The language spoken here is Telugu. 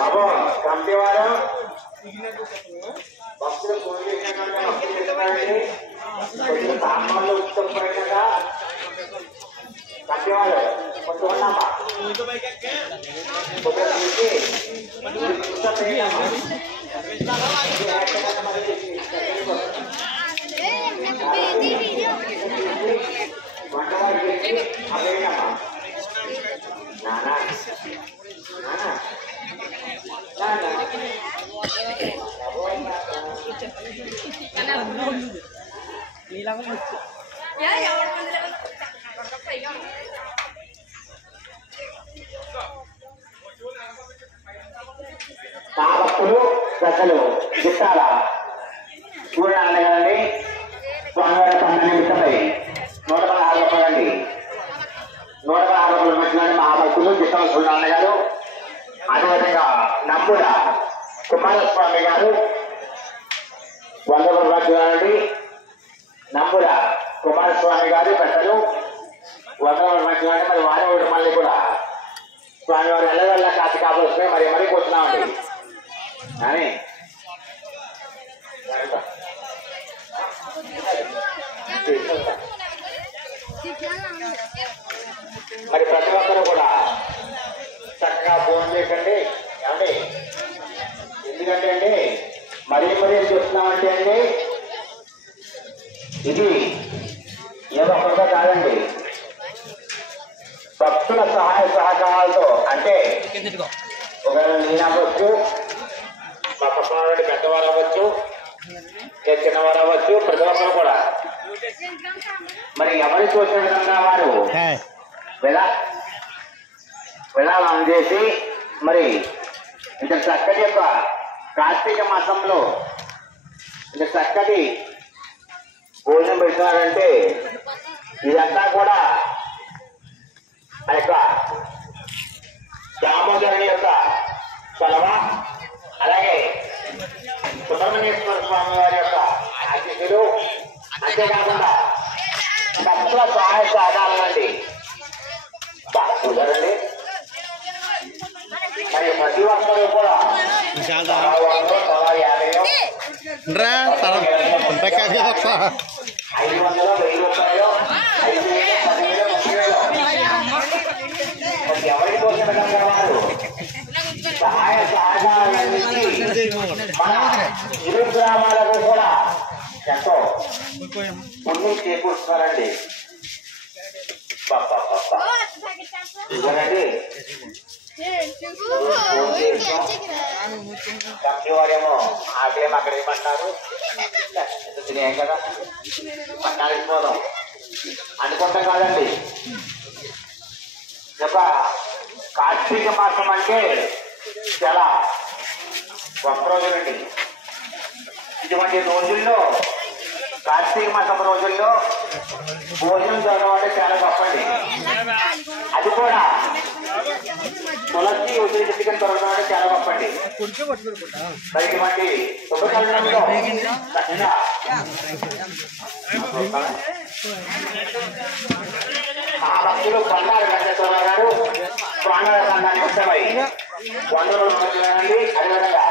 బాబు కమిటీ వారు భక్తులు ఫోన్ చేసినటువంటి భక్తులు చెప్తారండి. కొంచెం సామాన్లు ఉచితంగా కమిటీ వారు కొంచెం ఉన్నామా అదేనమ్మా నానా నా భక్తులు ప్రజలు గిట్టాల సూర్యనారాయణ గారండి స్వామివారి పండుగ నిమిత్తమై 116 రూపాయలు అండి. 116 రూపాయలు మధ్యలోని మా భక్తులు గిట్టాల సూర్యనారాయణ గారు, అదేవిధంగా నంబుల కుమారస్వామి గారు 100 రూపాయలు మధ్యలోనండి. నంబుల కుమారస్వామి గారు పెద్దలు 100 రూపాయలు మధ్యలోని మరి వారి మళ్ళీ కూడా స్వామివారు ఎల్లవల్ల కాచి కావాల్సిన మరి మరీ కూర్చున్నామండి అని మరి ప్రతి ఒక్కరు కూడా చక్కగా ఫోన్ చేయకండి ఏమండి. ఎందుకంటే అండి మరీ చెప్తున్నామంటే అండి ఇది ఏదో ఒక్కరితో కాదండి, భక్తుల సహాయ సహకారాలతో. అంటే ఒకరు నేను అవ్వచ్చు, మా పక్కన పెద్దవారు అవ్వచ్చు, చిన్నవారు అవ్వచ్చు, ప్రతి ఒక్కరు కూడా మరి ఎవరి చూసిన విధంగా వారు విరాళం చేసి మరి ఇంత చక్కటి యొక్క కార్తీక మాసంలో ఇంత చక్కటి భోజనం పెడుతున్నారంటే ఇదంతా కూడా ఆ యొక్క దామోదరుని యొక్క చలవ, అలాగే సుబ్రహ్మణ్యేశ్వర స్వామి వారి యొక్క ఆశీస్సులు, అంతేకాకుండా భక్తుల సహాయ సహకారాలండి. చూడండి మరి ప్రతి ఒక్కరు కూడా 100, 150, 500, 1000 రూపాయలు, 5,000, 10,000, 30,000 ఎవరి కోసం విధంగా వారు సహాయ సహకారాలన్నింటి మన ఇరు గ్రామాలకు కూడా ఎంతో పుణ్యం చేకూరుస్తున్నారండి. ఇవ్వనండి కంపెనీ వారేమో ఆటేమో అక్కడ ఏమంటారు తినేం కదా పట్టాలి పోదాం అనుకుంటాం కాదండి. ఒక కార్తీక మాసం అంటే చాలా గొప్ప రోజులండి. ఇటువంటి రోజుల్లో కార్తీక మాసం రోజుల్లో భోజనం దొరకడం అంటే చాలా గొప్పండి. అది కూడా తులసి ఉసిరి చికెన్ దొరకడం అంటే చాలా గొప్పండి. మరి ఇటువంటి శుభకాలంలో ఆ భక్తులు బండారు వెంకటేశ్వర గారు ప్రాణాల సంఘాన్ని ఇష్టమై 100 రూపాయలు. అదేవిధంగా